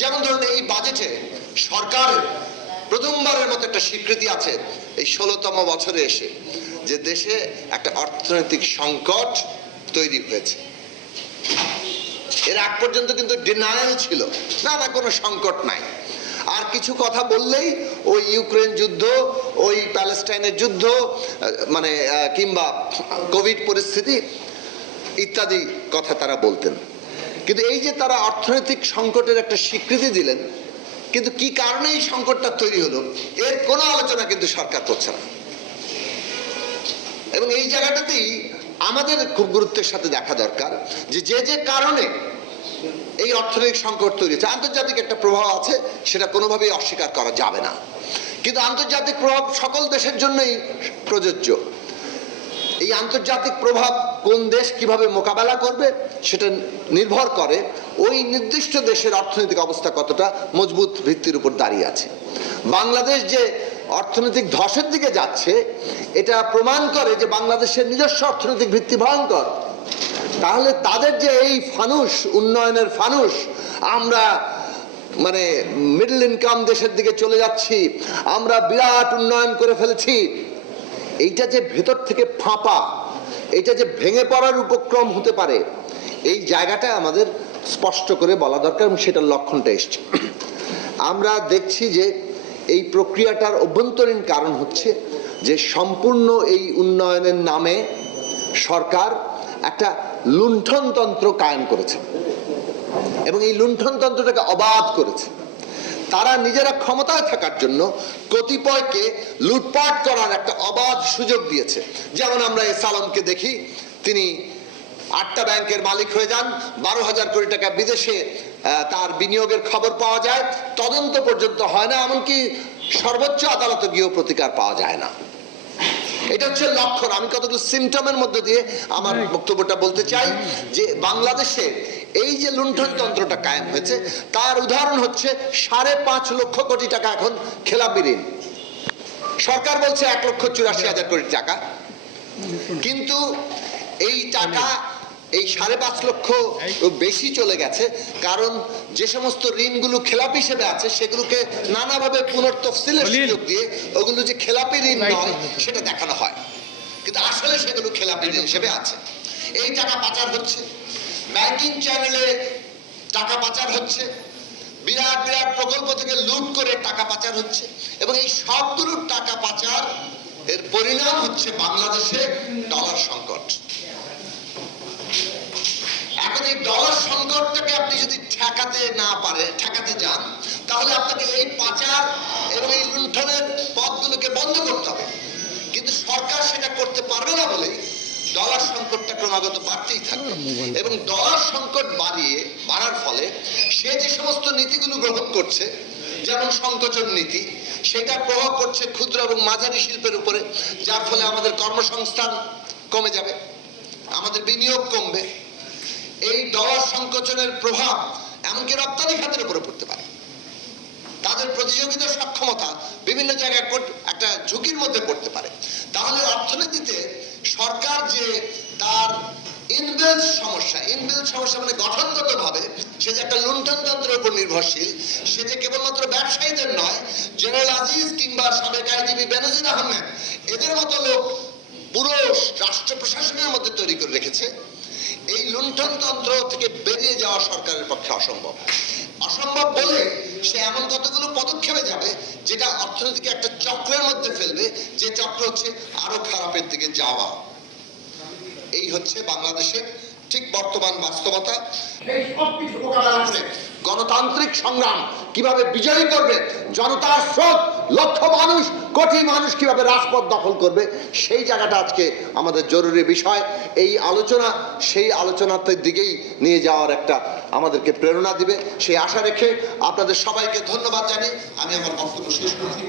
যেমন ধরুন এই বাজেটে সরকারের প্রথমবারের মতো একটা স্বীকৃতি আছে এই 16তম বছরে এসে যে দেশে একটা অর্থনৈতিক সংকট তৈরি হয়েছে। এর আগ পর্যন্ত কিন্তু ডিনায়াল ছিল, না কোনো সংকট নাই। আর কিছু কথা বললেই ওই ইউক্রেন যুদ্ধ, ওই প্যালেস্টাইনের যুদ্ধ, মানে কিংবা কোভিড পরিস্থিতি ইত্যাদি কথা তারা বলতেন। কিন্তু এই যে তারা অর্থনৈতিক সংকটের একটা স্বীকৃতি দিলেন, কিন্তু কি কারণে এই সংকটটা তৈরি হলো এর কোনো আলোচনা কিন্তু সরকার করছে না। এবং এই জায়গাটাতেই আমাদের খুব গুরুত্বের সাথে দেখা দরকার যে যে কারণে এই অর্থনৈতিক সংকট তৈরি হচ্ছে, আন্তর্জাতিক একটা প্রভাব আছে, সেটা কোনোভাবেই অস্বীকার করা যাবে না। কিন্তু আন্তর্জাতিক প্রভাব সকল দেশের জন্যই প্রযোজ্য। এই আন্তর্জাতিক প্রভাব কোন দেশ কিভাবে মোকাবেলা করবে সেটা নির্ভর করে ওই নির্দিষ্ট দেশের অর্থনৈতিক অবস্থা কতটা মজবুত ভিত্তির উপর দাঁড়িয়ে আছে। বাংলাদেশ যে অর্থনৈতিক ধসের দিকে যাচ্ছে এটা প্রমাণ করে যে বাংলাদেশের নিজস্ব অর্থনৈতিক ভিত্তি ভয়ঙ্কর। তাহলে তাদের যে এই ফানুস, উন্নয়নের ফানুস, আমরা মানে মিডল ইনকাম দেশের দিকে চলে যাচ্ছি, আমরা বিরাট উন্নয়ন করে ফেলেছি, এইটা যে ভেতর থেকে ফাঁপা, এইটা যে ভেঙে পড়ার উপক্রম হতে পারে, এই জায়গাটা আমাদের স্পষ্ট করে বলা দরকার এবং সেটার লক্ষণটা এসছে। আমরা দেখছি যে এই প্রক্রিয়াটার অভ্যন্তরীণ কারণ হচ্ছে যে সম্পূর্ণ এই উন্নয়নের নামে সরকার একটা লুণ্ঠনতন্ত্র কায়েম করেছে এবং এই লুণ্ঠনতন্ত্রটাকে অবাধ করেছে। তারা নিজেরা ক্ষমতায় থাকার জন্য কতিপয়কে লুটপাট করার একটা অবাধ সুযোগ দিয়েছে। যেমন আমরা এস আলমকে দেখি, তিনি 8টা ব্যাংকের মালিক হয়ে যান, 12,000 কোটি টাকা বিদেশে তার বিনিয়োগের খবর পাওয়া যায়, তদন্ত পর্যন্ত হয় না, এমনকি সর্বোচ্চ আদালতে গিয়েও প্রতিকার পাওয়া যায় না। এটা হচ্ছে লক্ষণ। আমি কতগুলো সিমটমের মধ্যে দিয়ে আমার বক্তব্যটা বলতে চাই যে বাংলাদেশে এই যে লুণ্ঠনতন্ত্রটা কায়েম হয়েছে তার উদাহরণ হচ্ছে 5.5 লক্ষ কোটি টাকা এখন খেলাপি ঋণ। সরকার বলছে 1,84,000 কোটি টাকা, কিন্তু এই টাকা এই 5.5 লক্ষ বেশি চলে গেছে, কারণ যে সমস্ত ঋণগুলো খেলাপি হিসেবে আছে সেগুলোকে নানাভাবে পুনর্তফসিলের সুযোগ দিয়ে ওগুলো যে খেলাপি ঋণ নয় সেটা দেখানো হয়, কিন্তু আসলে সেগুলো খেলাপি ঋণ হিসেবে আছে। এই টাকা পাচার হচ্ছে, ব্যাংকিং চ্যানেলে টাকা পাচার হচ্ছে, বিরাট বিরাট প্রকল্প থেকে লুট করে টাকা পাচার হচ্ছে, এবং এই সবগুলো টাকা পাচার এর পরিণাম হচ্ছে বাংলাদেশে ডলার সংকট। এখন এই ডলার সংকটটাকে আপনি যদি ঠেকাতে যান, তাহলে আপনাকে এই পাচার এবং এই লুণ্ঠনের পথগুলোকে বন্ধ করতে হবে। কিন্তু সরকার সেটা করতে পারবে না বলেই ডলার সংকটটা ক্রমাগত বাড়তেই থাকবে, এবং ডলার সংকট বাড়ার ফলে সে যে সমস্ত নীতিগুলো গ্রহণ করছে, যেমন সংকোচন নীতি, সেটার প্রভাব পড়ছে ক্ষুদ্র এবং মাঝারি শিল্পের উপরে, যার ফলে আমাদের কর্মসংস্থান কমে যাবে, আমাদের বিনিয়োগ কমবে। এই ডলার সংকোচনের প্রভাব এমনকি রপ্তানি খাতের উপরে পড়তে পারে। তাদের প্রতিযোগিতার সক্ষমতা বিভিন্ন জায়গায় একটা ঝুঁকির মধ্যে পড়তে পারে। তাহলে অর্থনীতিতে সরকার যে তার ইনবিল্ট সমস্যা মানে গঠনগত ভাবে সে যে একটা লুণ্ঠনতন্ত্রের উপর নির্ভরশীল, সে যে কেবলমাত্র ব্যবসায়ীদের নয়, জেনারেল আজিজ কিংবা সাবেক আইজিপি বেনজির আহমেদ এদের মতো লোক পুরো রাষ্ট্র প্রশাসনের মধ্যে তৈরি করে রেখেছে। এই লুণ্ঠনতন্ত্র থেকে বেরিয়ে যাওয়া সরকারের পক্ষে অসম্ভব বলে সে এমন কতগুলো পদক্ষেপে যাবে যেটা অর্থনীতিকে একটা চক্রের মধ্যে ফেলবে, যে চক্র হচ্ছে আরো খারাপের দিকে যাওয়া। এই হচ্ছে বাংলাদেশের ঠিক বর্তমান বাস্তবতা। গণতান্ত্রিক সংগ্রাম কিভাবে বিজয়ী করবে, জনতার স্রোত, লক্ষ মানুষ, কোটি মানুষ কিভাবে রাজপথ দখল করবে, সেই জায়গাটা আজকে আমাদের জরুরি বিষয়। এই আলোচনা সেই আলোচনার দিকেই নিয়ে যাওয়ার একটা আমাদেরকে প্রেরণা দিবে, সেই আশা রেখে আপনাদের সবাইকে ধন্যবাদ জানিয়ে আমি আমার বক্তব্য শেষ করছি।